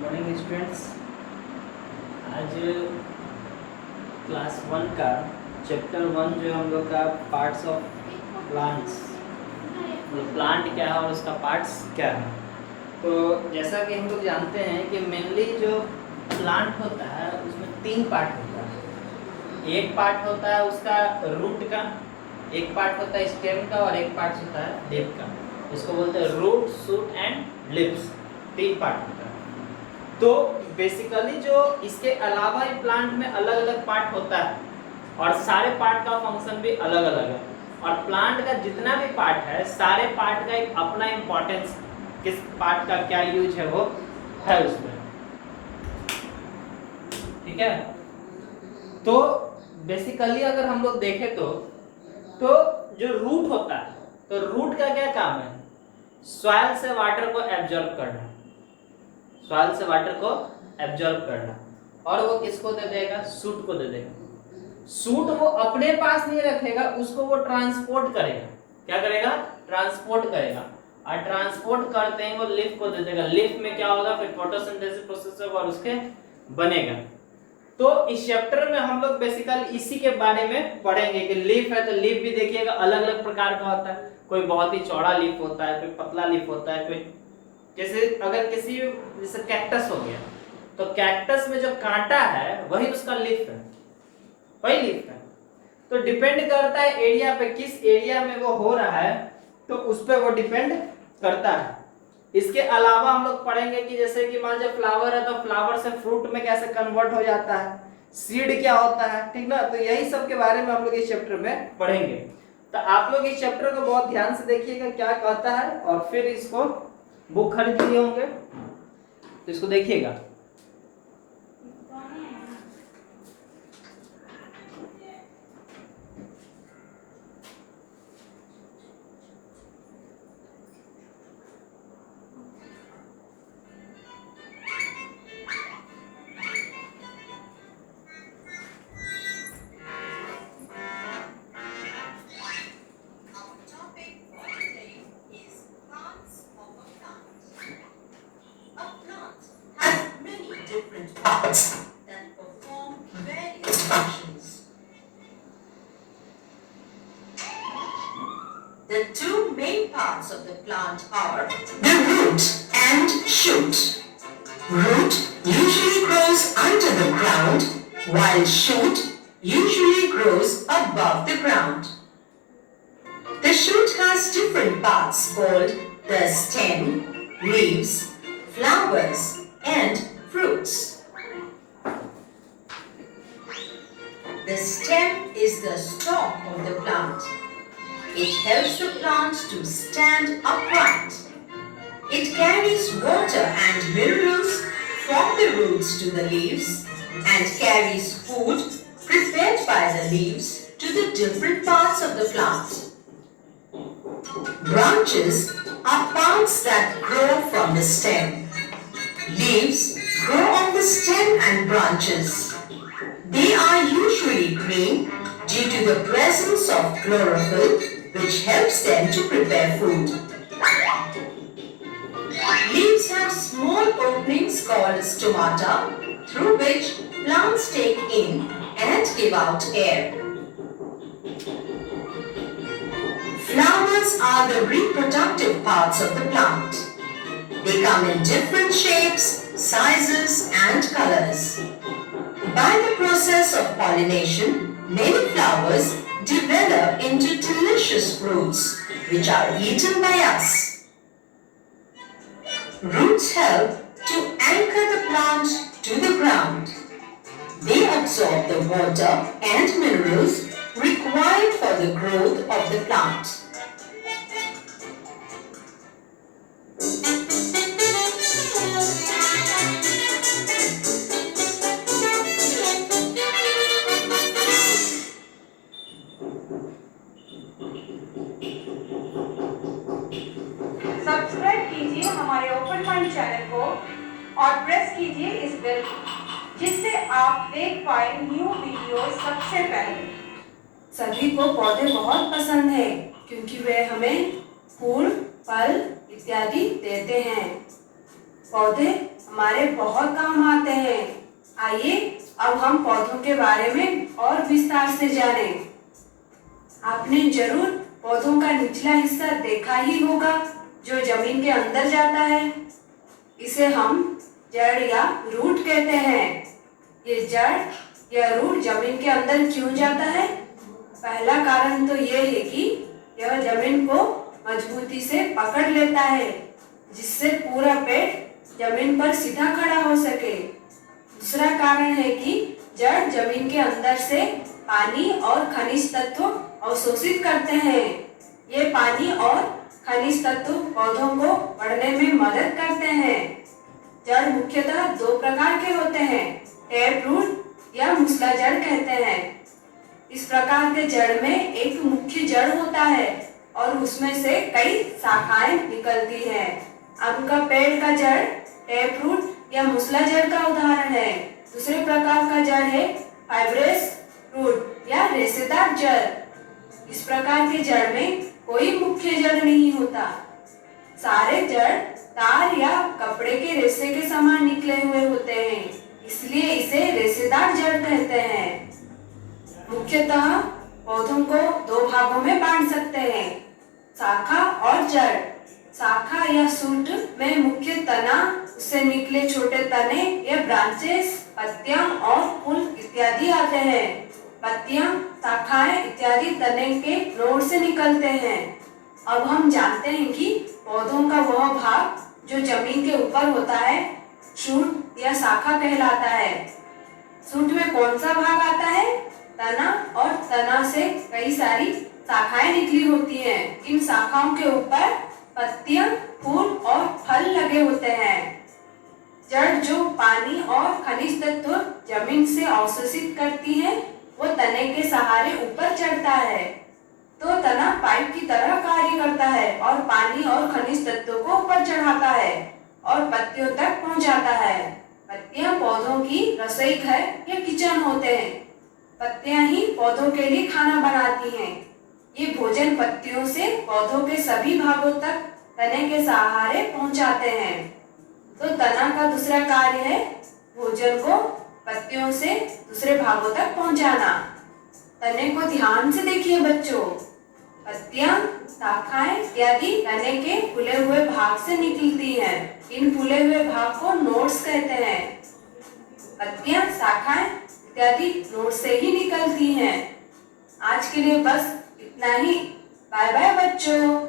Morning students. आज class 1 का chapter 1 जो हम लोग का पार्ट्स ऑफ प्लांट्स, मतलब प्लांट क्या है और उसका पार्ट्स क्या है। तो जैसा कि हम लोग जानते हैं कि मेनली जो प्लांट होता है उसमें 3 पार्ट होता है। एक पार्ट होता है उसका रूट का, एक पार्ट होता है स्टेम का और एक पार्ट होता है लीफ का। इसको बोलते हैं root, shoot and lips. 3 part होता है। तो बेसिकली जो इसके अलावा ही प्लांट में अलग अलग पार्ट होता है और सारे पार्ट का फंक्शन भी अलग अलग है। और प्लांट का जितना भी पार्ट है, सारे पार्ट का एक अपना इंपॉर्टेंस, किस पार्ट का क्या यूज है वो है उसमें। ठीक है। तो बेसिकली अगर हम लोग देखें तो जो रूट होता है, तो रूट का क्या काम है? सॉइल से वाटर को एब्जॉर्ब करना, सॉइल से वाटर को एब्जॉर्ब करना। और वो किसको दे देगा? सूट को दे देगा। सूट वो अपने पास नहीं रखेगा, उसको वो ट्रांसपोर्ट करेगा। क्या करेगा? ट्रांसपोर्ट करेगा। और ट्रांसपोर्ट करते हैं वो लीफ को दे देगा। लीफ में क्या होगा? फिर फोटोसिंथेसिस प्रोसेस होगा और उसके बनेगा। तो इस चैप्टर में हम लोग बेसिकली इसी के बारे में पढ़ेंगे कि लीफ है तो लीफ भी देखिएगा अलग अलग प्रकार का होता है। कोई बहुत ही चौड़ा लीफ होता है, कोई पतला लीफ होता है, कोई जैसे अगर किसी जैसे कैक्टस हो गया तो कैक्टस में जो कांटा है वही उसका लीफ है, वही लीफ है। तो डिपेंड करता है एरिया पे, किस एरिया में वो हो रहा है तो उस पर वो डिपेंड करता है। इसके अलावा हम लोग पढ़ेंगे कि जैसे कि मान लीजिए फ्लावर है तो फ्लावर से फ्रूट में कैसे कन्वर्ट हो जाता है, सीड क्या होता है, ठीक ना। तो यही सब के बारे में हम लोग इस चैप्टर में पढ़ेंगे। तो आप लोग इस चैप्टर को बहुत ध्यान से देखिएगा क्या कहता है, और फिर इसको बुक खरीद लिए होंगे तो इसको देखिएगा। Parts that perform various functions. The two main parts of the plant are the root and shoot. Root usually grows under the ground, while shoot usually grows above the ground. The shoot has different parts called the stem, leaves, flowers, and fruits. The stem is the stalk of the plant. It helps the plant to stand upright. It carries water and minerals from the roots to the leaves and carries food prepared by the leaves to the different parts of the plant. Branches are parts that grow from the stem. Leaves grow on the stem and branches. They are usually green due to the presence of chlorophyll, which helps them to prepare food. Leaves have small openings called stomata, through which plants take in and give out air. Flowers are the reproductive parts of the plant. They come in different shapes, sizes, and colors. By the process of pollination, many flowers develop into delicious fruits, which are eaten by us. Roots help to anchor the plant to the ground. They absorb the water and minerals required for the growth of the plant. Subscribe कीजिए हमारे open mind channel को और press कीजिए इस bell को, जिससे आप देख पाए न्यू वीडियो सबसे पहले। सभी को पौधे बहुत पसंद है क्योंकि वे हमें फूल, फल इत्यादि देते हैं। पौधे हमारे बहुत काम आते हैं। आइए अब हम पौधों के बारे में और विस्तार से जानें। आपने जरूर पौधों का निचला हिस्सा देखा ही होगा जो जमीन के अंदर जाता है। इसे हम जड़ या रूट कहते हैं। ये जड़ या रूट जमीन के अंदर क्यों जाता है? पहला कारण तो ये है कि यह जमीन को मजबूती से पकड़ लेता है, जिससे पूरा पेड़ जमीन पर सीधा खड़ा हो सके। दूसरा कारण है कि जड़ जमीन के अंदर से पानी और खनिज तत्व अवशोषित करते हैं। ये पानी और खनिज तत्व पौधों को बढ़ने में मदद करते हैं। जड़ मुख्यतः दो प्रकार के होते हैं, टैप रूट या मूसला जड़ कहते हैं। इस प्रकार के जड़ में एक मुख्य जड़ होता है और उसमें से कई शाखाएं निकलती हैं। आम का पेड़ का जड़ टैप रूट या मूसला जड़ का उदाहरण है। दूसरे प्रकार का जड़ है फाइब्रस रूट या रेशेदार जड़। इस प्रकार के जड़ में कोई मुख्य जड़ नहीं होता। सारे जड़ तार या कपड़े के रेशे के समान निकले हुए होते हैं, इसलिए इसे रेशेदार जड़ कहते हैं। मुख्यतः पौधों को दो भागों में बांट सकते हैं, शाखा और जड़। शाखा या शूट में मुख्य तना, उससे निकले छोटे तने या ब्रांचेस, पत्तियां और फूल इत्यादि आते हैं। पत्तियां, शाखाएं इत्यादि तने के नोड से निकलते हैं। अब हम जानते हैं कि पौधों का वह भाग जो जमीन के ऊपर होता है शूट या शाखा कहलाता है। शूट में कौन सा भाग आता है? तना, और तना से कई सारी शाखाएं निकली होती हैं। इन शाखाओं के ऊपर पत्तियां, फूल और फल लगे होते हैं। जड़ जो पानी और खनिज तत्व जमीन से अवशोषित करती है, वो तने के सहारे ऊपर चढ़ता है। तो तना पाइप की तरह कार्य करता है और पानी और खनिज तत्वों को ऊपर चढ़ाता है और पत्तियों तक पहुंचाता है। पत्तियां पौधों की रसोई घर या किचन होते हैं। पत्तियां ही पौधों के लिए खाना बनाती हैं। ये भोजन पत्तियों से पौधों के सभी भागों तक तने के सहारे पहुंचाते हैं। तो तना का दूसरा कार्य है भोजन को पत्तियों से दूसरे भागों तक पहुंचाना। तने को ध्यान से देखिए बच्चों। पत्तियां, शाखाएं इत्यादि तने के फूले हुए भाग से निकलती हैं। इन फूले हुए भाग को नोड्स कहते हैं। पत्तियां, शाखाएं इत्यादि नोड से ही निकलती हैं। आज के लिए बस इतना ही। बाय बाय बच्चों।